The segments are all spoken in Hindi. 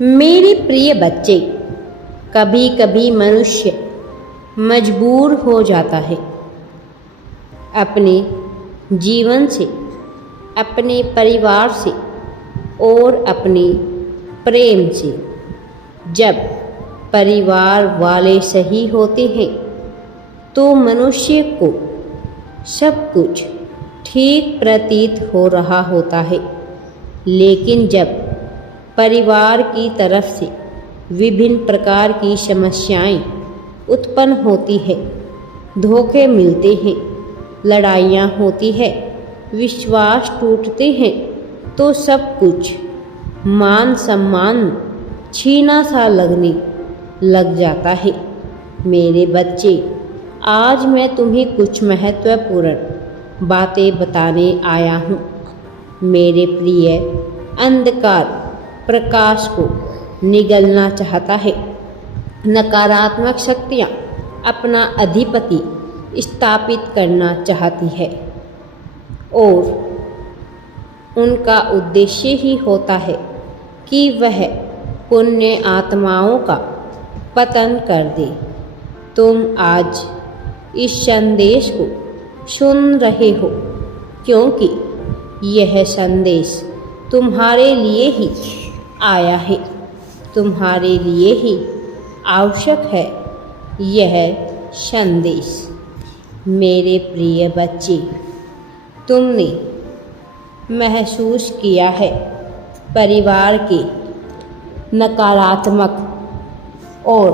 मेरे प्रिय बच्चे, कभी कभी मनुष्य मजबूर हो जाता है अपने जीवन से, अपने परिवार से और अपने प्रेम से। जब परिवार वाले सही होते हैं तो मनुष्य को सब कुछ ठीक प्रतीत हो रहा होता है, लेकिन जब परिवार की तरफ से विभिन्न प्रकार की समस्याएं उत्पन्न होती है, धोखे मिलते हैं, लड़ाइयाँ होती है, विश्वास टूटते हैं, तो सब कुछ मान सम्मान छीना सा लगने लग जाता है। मेरे बच्चे, आज मैं तुम्हें कुछ महत्वपूर्ण बातें बताने आया हूँ। मेरे प्रिय, अंधकार प्रकाश को निगलना चाहता है। नकारात्मक शक्तियाँ अपना अधिपति स्थापित करना चाहती है और उनका उद्देश्य ही होता है कि वह पुण्य आत्माओं का पतन कर दे। तुम आज इस संदेश को सुन रहे हो क्योंकि यह संदेश तुम्हारे लिए ही आया है, तुम्हारे लिए ही आवश्यक है यह संदेश। मेरे प्रिय बच्चे, तुमने महसूस किया है परिवार के नकारात्मक और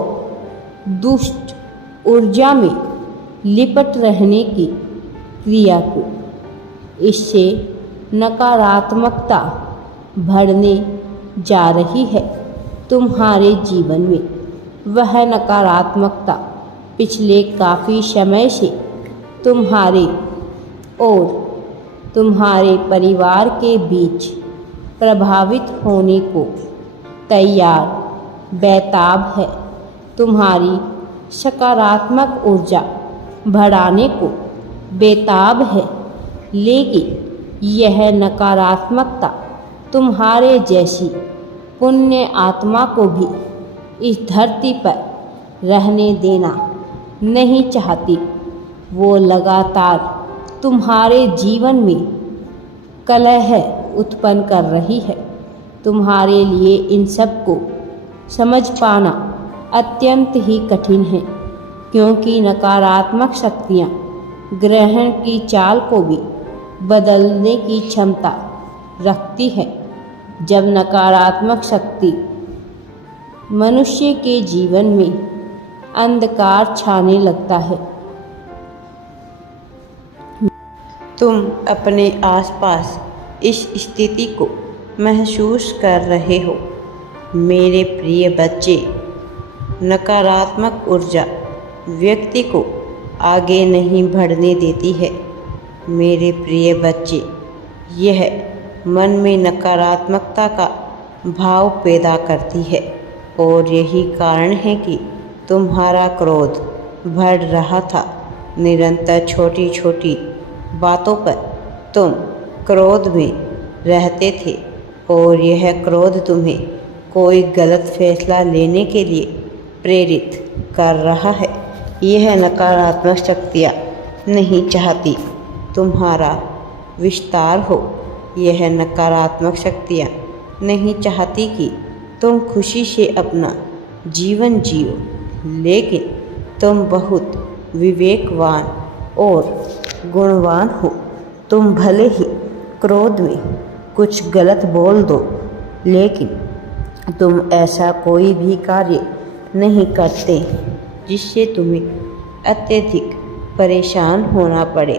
दुष्ट ऊर्जा में लिपट रहने की क्रिया को। इससे नकारात्मकता बढ़ने जा रही है तुम्हारे जीवन में। वह नकारात्मकता पिछले काफ़ी समय से तुम्हारे और तुम्हारे परिवार के बीच प्रभावित होने को तैयार बेताब है। तुम्हारी सकारात्मक ऊर्जा बढ़ाने को बेताब है, लेकिन यह नकारात्मकता तुम्हारे जैसी पुण्य आत्मा को भी इस धरती पर रहने देना नहीं चाहती। वो लगातार तुम्हारे जीवन में कलह उत्पन्न कर रही है। तुम्हारे लिए इन सब को समझ पाना अत्यंत ही कठिन है, क्योंकि नकारात्मक शक्तियाँ ग्रहण की चाल को भी बदलने की क्षमता रखती है। जब नकारात्मक शक्ति मनुष्य के जीवन में अंधकार छाने लगता है, तुम अपने आसपास इस स्थिति को महसूस कर रहे हो। मेरे प्रिय बच्चे, नकारात्मक ऊर्जा व्यक्ति को आगे नहीं बढ़ने देती है। मेरे प्रिय बच्चे, यह मन में नकारात्मकता का भाव पैदा करती है और यही कारण है कि तुम्हारा क्रोध बढ़ रहा था। निरंतर छोटी छोटी बातों पर तुम क्रोध में रहते थे और यह क्रोध तुम्हें कोई गलत फैसला लेने के लिए प्रेरित कर रहा है। यह नकारात्मक शक्तियाँ नहीं चाहती तुम्हारा विस्तार हो। यह नकारात्मक शक्तियाँ नहीं चाहती कि तुम खुशी से अपना जीवन जियो, लेकिन तुम बहुत विवेकवान और गुणवान हो। तुम भले ही क्रोध में कुछ गलत बोल दो, लेकिन तुम ऐसा कोई भी कार्य नहीं करते जिससे तुम्हें अत्यधिक परेशान होना पड़े।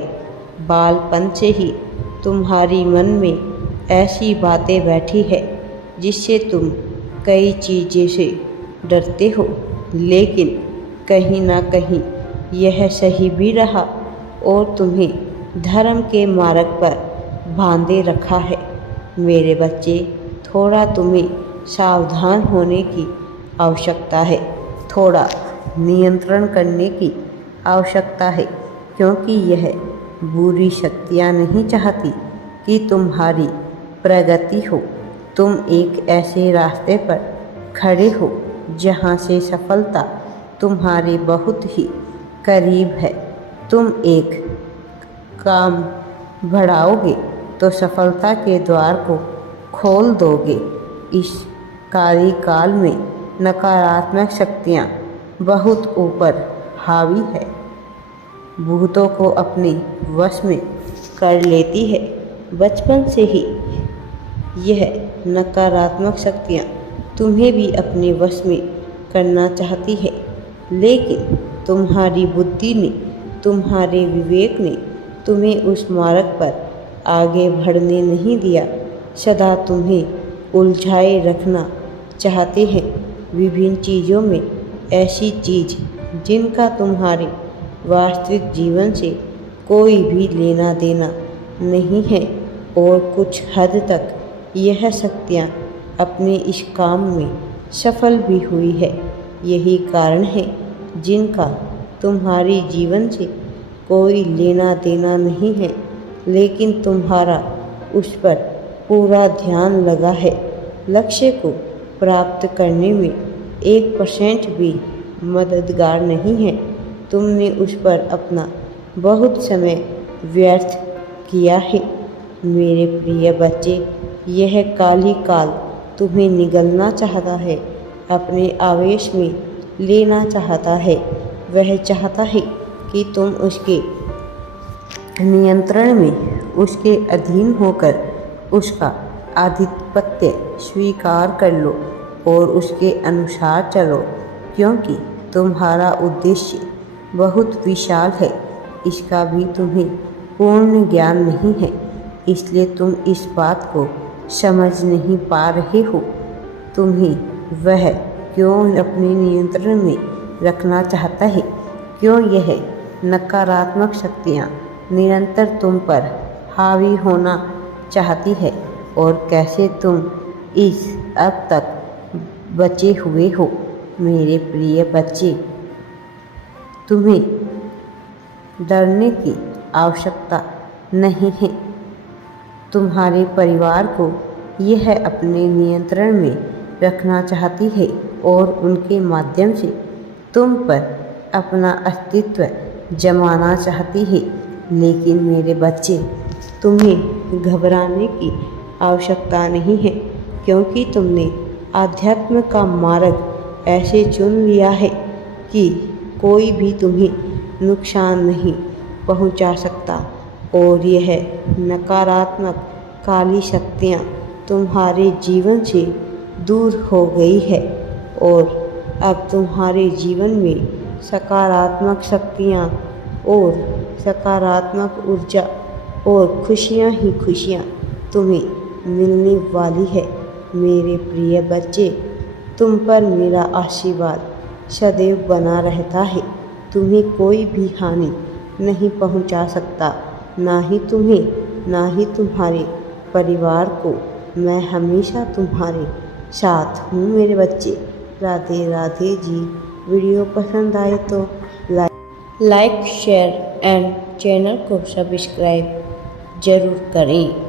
बालपन से ही तुम्हारी मन में ऐसी बातें बैठी है जिससे तुम कई चीज़ों से डरते हो, लेकिन कहीं ना कहीं यह सही भी रहा और तुम्हें धर्म के मार्ग पर बांधे रखा है। मेरे बच्चे, थोड़ा तुम्हें सावधान होने की आवश्यकता है, थोड़ा नियंत्रण करने की आवश्यकता है, क्योंकि यह बुरी शक्तियाँ नहीं चाहती कि तुम्हारी प्रगति हो। तुम एक ऐसे रास्ते पर खड़े हो, जहाँ से सफलता तुम्हारे बहुत ही करीब है। तुम एक काम बढ़ाओगे तो सफलता के द्वार को खोल दोगे। इस कार्यकाल में नकारात्मक शक्तियाँ बहुत ऊपर हावी है, भूतों को अपने वश में कर लेती है। बचपन से ही यह नकारात्मक शक्तियाँ तुम्हें भी अपने वश में करना चाहती है, लेकिन तुम्हारी बुद्धि ने, तुम्हारे विवेक ने तुम्हें उस मार्ग पर आगे बढ़ने नहीं दिया। सदा तुम्हें उलझाए रखना चाहते हैं विभिन्न चीज़ों में, ऐसी चीज़ जिनका तुम्हारे वास्तविक जीवन से कोई भी लेना देना नहीं है। और कुछ हद तक यह शक्तियाँ अपने इस काम में सफल भी हुई है। यही कारण है जिनका तुम्हारे जीवन से कोई लेना देना नहीं है, लेकिन तुम्हारा उस पर पूरा ध्यान लगा है। लक्ष्य को प्राप्त करने में 1% भी मददगार नहीं है। तुमने उस पर अपना बहुत समय व्यर्थ किया है। मेरे प्रिय बच्चे, यह काली काल तुम्हें निगलना चाहता है, अपने आवेश में लेना चाहता है। वह चाहता है कि तुम उसके नियंत्रण में, उसके अधीन होकर उसका आधिपत्य स्वीकार कर लो और उसके अनुसार चलो, क्योंकि तुम्हारा उद्देश्य बहुत विशाल है। इसका भी तुम्हें पूर्ण ज्ञान नहीं है, इसलिए तुम इस बात को समझ नहीं पा रहे हो। तुम्हें वह क्यों अपने नियंत्रण में रखना चाहता है? क्यों यह नकारात्मक शक्तियाँ निरंतर तुम पर हावी होना चाहती है? और कैसे तुम इस अब तक बचे हुए हो? मेरे प्रिय बच्चे, तुम्हें डरने की आवश्यकता नहीं है। तुम्हारे परिवार को यह अपने नियंत्रण में रखना चाहती है और उनके माध्यम से तुम पर अपना अस्तित्व जमाना चाहती है। लेकिन मेरे बच्चे, तुम्हें घबराने की आवश्यकता नहीं है, क्योंकि तुमने आध्यात्म का मार्ग ऐसे चुन लिया है कि कोई भी तुम्हें नुकसान नहीं पहुंचा सकता। और यह नकारात्मक काली शक्तियाँ तुम्हारे जीवन से दूर हो गई है और अब तुम्हारे जीवन में सकारात्मक शक्तियाँ और सकारात्मक ऊर्जा और खुशियाँ ही खुशियाँ तुम्हें मिलने वाली है। मेरे प्रिय बच्चे, तुम पर मेरा आशीर्वाद सदैव बना रहता है। तुम्हें कोई भी हानि नहीं पहुंचा सकता, ना ही तुम्हें, ना ही तुम्हारे परिवार को। मैं हमेशा तुम्हारे साथ हूँ मेरे बच्चे। राधे राधे जी। वीडियो पसंद आए तो लाइक, शेयर एंड चैनल को सब्सक्राइब ज़रूर करें।